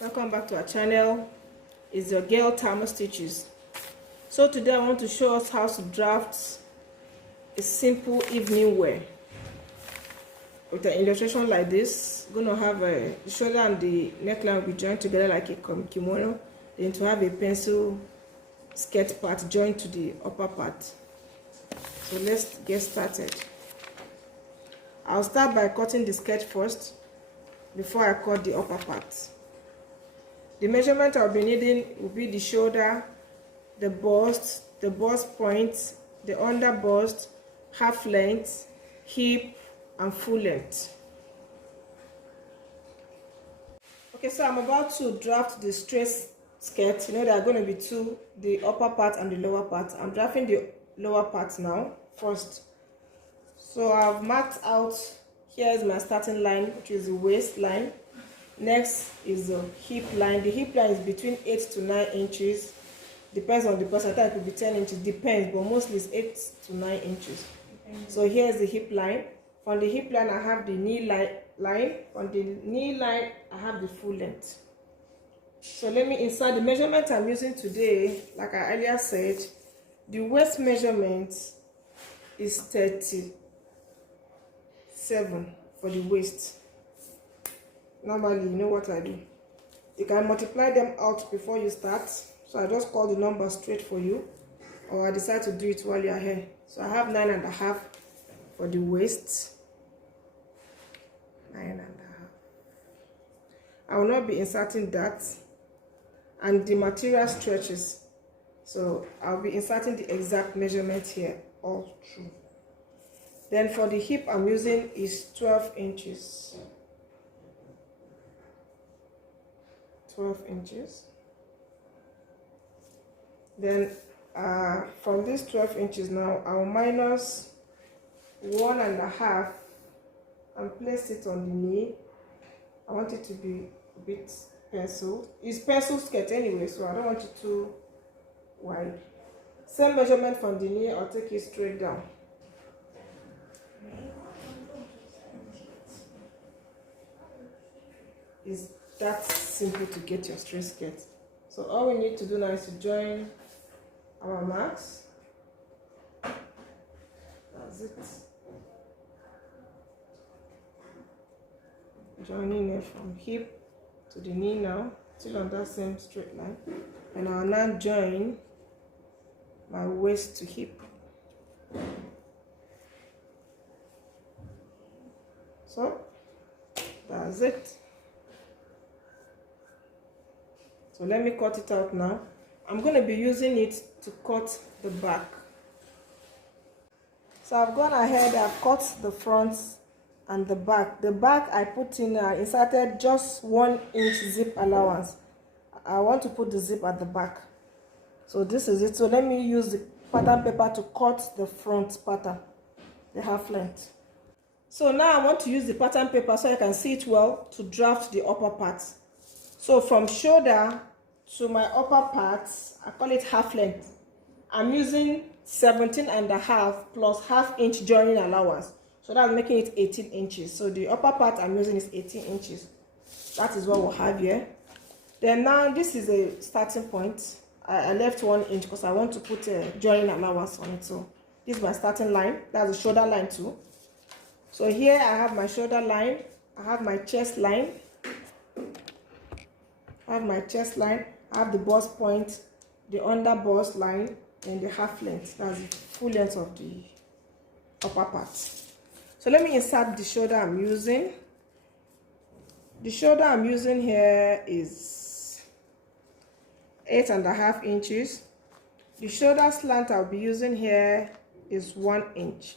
Welcome back to our channel. It's your girl Tamaar Stitches. So today I want to show us how to draft a simple evening wear with an illustration like this. Gonna have the shoulder and the neckline will be joined together like a kimono, then to have a pencil skirt part joined to the upper part. So let's get started. I'll start by cutting the skirt first before I cut the upper part. The measurement I'll be needing will be the shoulder, the bust point, the under bust, half length, hip, and full length. Okay, so I'm about to draft the straight skirt. You know there are going to be two, the upper part and the lower part. I'm drafting the lower part now first. So I've marked out, here is my starting line, which is the waistline. Next is the hip line. The hip line is between 8 to 9 inches. Depends on the person. I think it could be 10 inches. Depends, but mostly it's 8 to 9 inches. So here's the hip line. From the hip line, I have the knee line. From the knee line, I have the full length. So let me insert the measurement I'm using today. Like I earlier said, the waist measurement is 37 for the waist. Normally, you know what I do. You can multiply them out before you start. So I just call the number straight for you, or I decide to do it while you're here. So I have 9.5 for the waist. 9.5. I will not be inserting that, and the material stretches. So I'll be inserting the exact measurement here all through. Then for the hip I'm using is 12 inches. 12 inches. Then from these 12 inches now, I'll minus 1.5 and place it on the knee. I want it to be a bit penciled. It's pencil skirt anyway, so I don't want it too wide. Same measurement from the knee, I'll take it straight down. It's that simple to get your straight skirt. So all we need to do now is to join our marks. That's it. Joining it from hip to the knee now, still on that same straight line. And I'll now join my waist to hip. So that's it. So let me cut it out now. I'm going to be using it to cut the back. So I've gone ahead, I've cut the front and the back. The back I put in, inserted just 1 inch zip allowance. I want to put the zip at the back. So this is it. So let me use the pattern paper to cut the front pattern, the half length. So now I want to use the pattern paper so I can see it well to draft the upper part. So from shoulder to my upper part, I call it half length. I'm using 17.5 plus half inch joining allowance. So that's making it 18 inches. So the upper part I'm using is 18 inches. That is what we'll have here. Then now this is a starting point. I left 1 inch because I want to put a joining allowance on it. So this is my starting line. That's the shoulder line too. So here I have my shoulder line. I have my chest line. I have my chest line. I have the bust point, the under bust line, and the half length. That's the full length of the upper part. So let me insert the shoulder I'm using. The shoulder I'm using here is 8.5 inches. The shoulder slant I'll be using here is 1 inch.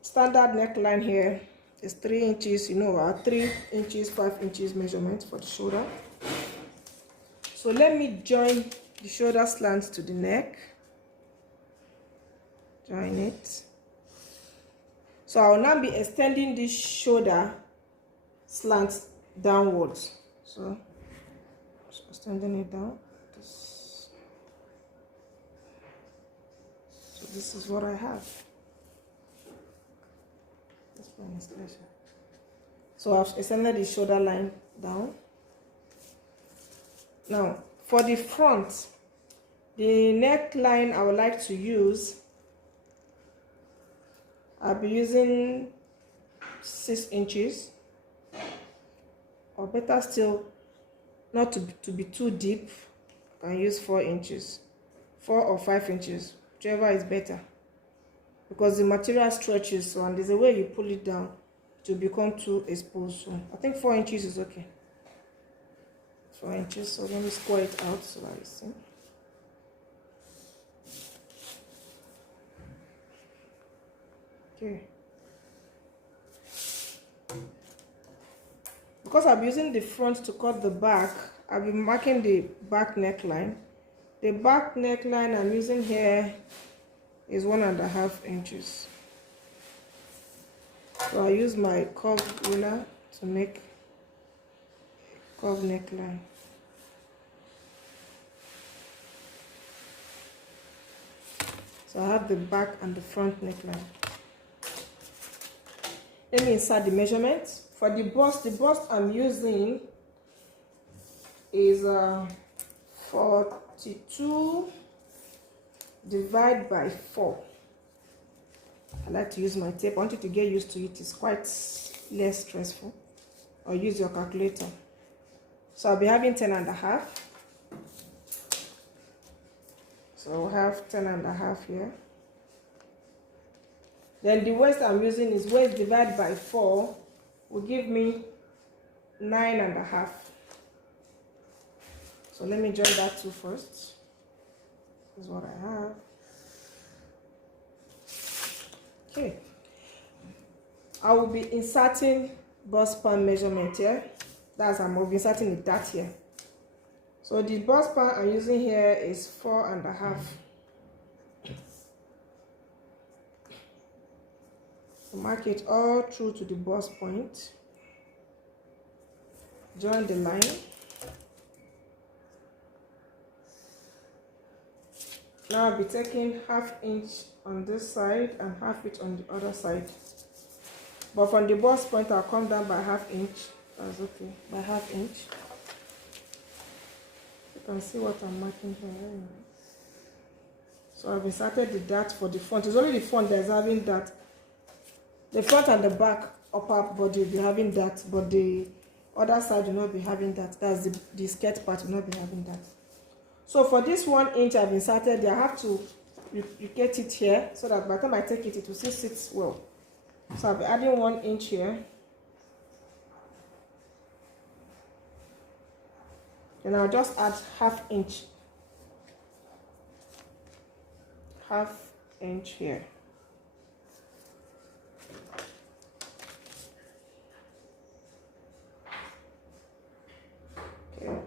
Standard neckline here is 3 inches. You know, our 3 inches, 5 inches measurement for the shoulder. So let me join the shoulder slant to the neck. Join it. So I will now be extending this shoulder slant downwards. So extending it down. So this is what I have. This one is closer. So I've extended the shoulder line down. Now for the front, the neckline I would like to use, I'll be using 6 inches, or better still, not to be too deep, I can use 4 inches, 4 or 5 inches, whichever is better, because the material stretches, so, and there's a way you pull it down to become too exposed. So I think 4 inches is okay. 4 inches. So let me square it out so that you see. Okay. Because I'm using the front to cut the back, I'll be marking the back neckline. The back neckline I'm using here is 1.5 inches. So I'll use my curve ruler to make curve neckline. So I have the back and the front neckline. Let me insert the measurements. For the bust I'm using is 42 divided by 4. I like to use my tape. I want you to get used to it. It's quite less stressful. Or use your calculator. So I'll be having 10.5. So I'll have 10.5 here. Then the waist I'm using is waist divided by 4 will give me 9.5. So let me join that two first. This is what I have. Okay. I will be inserting bust span measurement here. That's I'm inserting the dart here. So the bust span I'm using here is 4.5. Mark it all through to the bust point. Join the line. Now I'll be taking 1/2 inch on this side and 1/2 inch on the other side. But from the bust point, I'll come down by 1/2 inch. That's okay, by 1/2 inch. You can see what I'm marking here. So I've inserted the dart for the front. It's only the front that's having that. The front and the back upper body will be having that, but the other side will not be having that. That's the skirt part will not be having that. So for this 1 inch I've inserted there, I have to replicate it here so that by the time I take it, it will still sit well. So I'll be adding 1 inch here. Then I'll just add 1/2 inch. 1/2 inch here. Okay.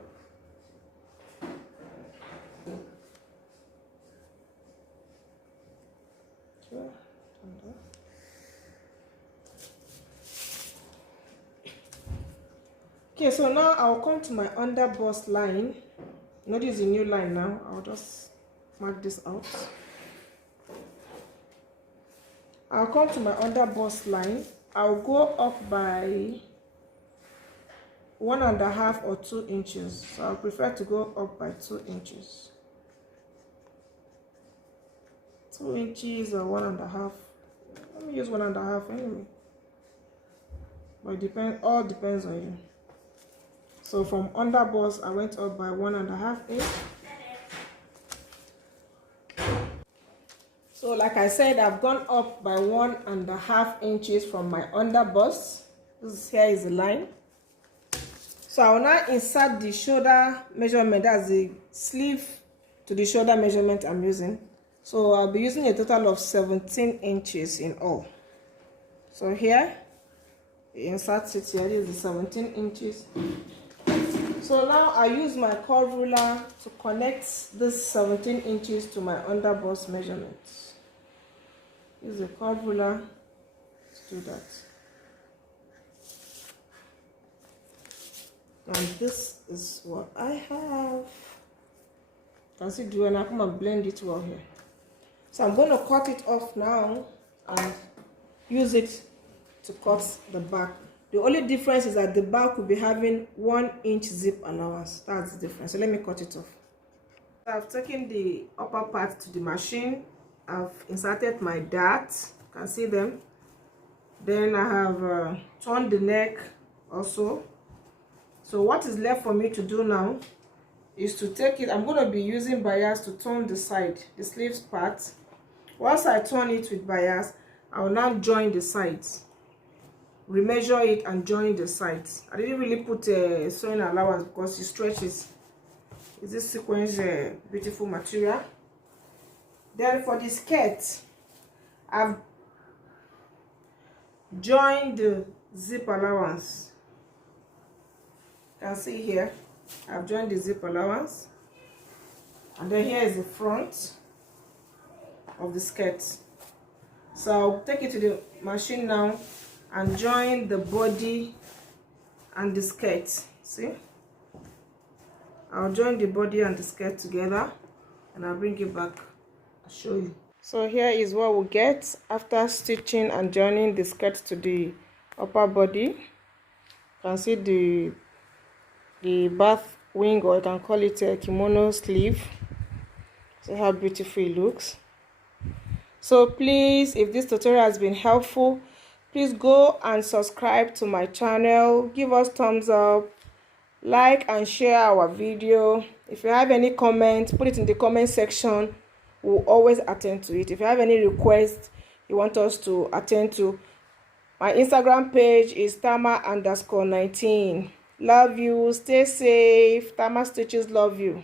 Okay, so now I'll come to my under bust line. Notice the new line now. I'll just mark this out. I'll come to my under bust line. I'll go up by 1.5 or 2 inches. So I'll prefer to go up by 2 inches. 2 inches or 1.5. Let me use 1.5 anyway. But it all depends on you. So from under bust, I went up by 1.5 inch. So like I said, I've gone up by 1.5 inches from my under bust. Here is the line. So I will now insert the shoulder measurement. That's the sleeve to the shoulder measurement I'm using. So I'll be using a total of 17 inches in all. So here, insert it here. This is 17 inches. So now I use my curve ruler to connect this 17 inches to my under bust measurements. Use a curve ruler to do that. And this is what I have. You can see, do and I come and blend it well here. So I'm going to cut it off now and use it to cut the back. The only difference is that the back will be having 1-inch zip allowance. That's the difference. So let me cut it off. I've taken the upper part to the machine. I've inserted my darts. You can see them. Then I have turned the neck also. So what is left for me to do now is to take it. I'm going to be using bias to turn the side, the sleeves part. Once I turn it with bias, I will now join the sides, remeasure it and join the sides. I didn't really put a sewing allowance because it stretches. It's this sequence beautiful material. Then for the skirt, I've joined the zip allowance. You can see here, I've joined the zip allowance, and then here is the front of the skirt. So I'll take it to the machine now and join the body and the skirt. See, I'll join the body and the skirt together and I'll bring it back. I'll show you. So here is what we get after stitching and joining the skirt to the upper body. You can see the bath wing, or you can call it a kimono sleeve. See how beautiful it looks. So please, if this tutorial has been helpful, please go and subscribe to my channel, give us thumbs up, like and share our video. If you have any comments, put it in the comment section. We'll always attend to it. If you have any requests you want us to attend to, my Instagram page is Tamaar_19. Love you, stay safe. Tamaar Stitches love you.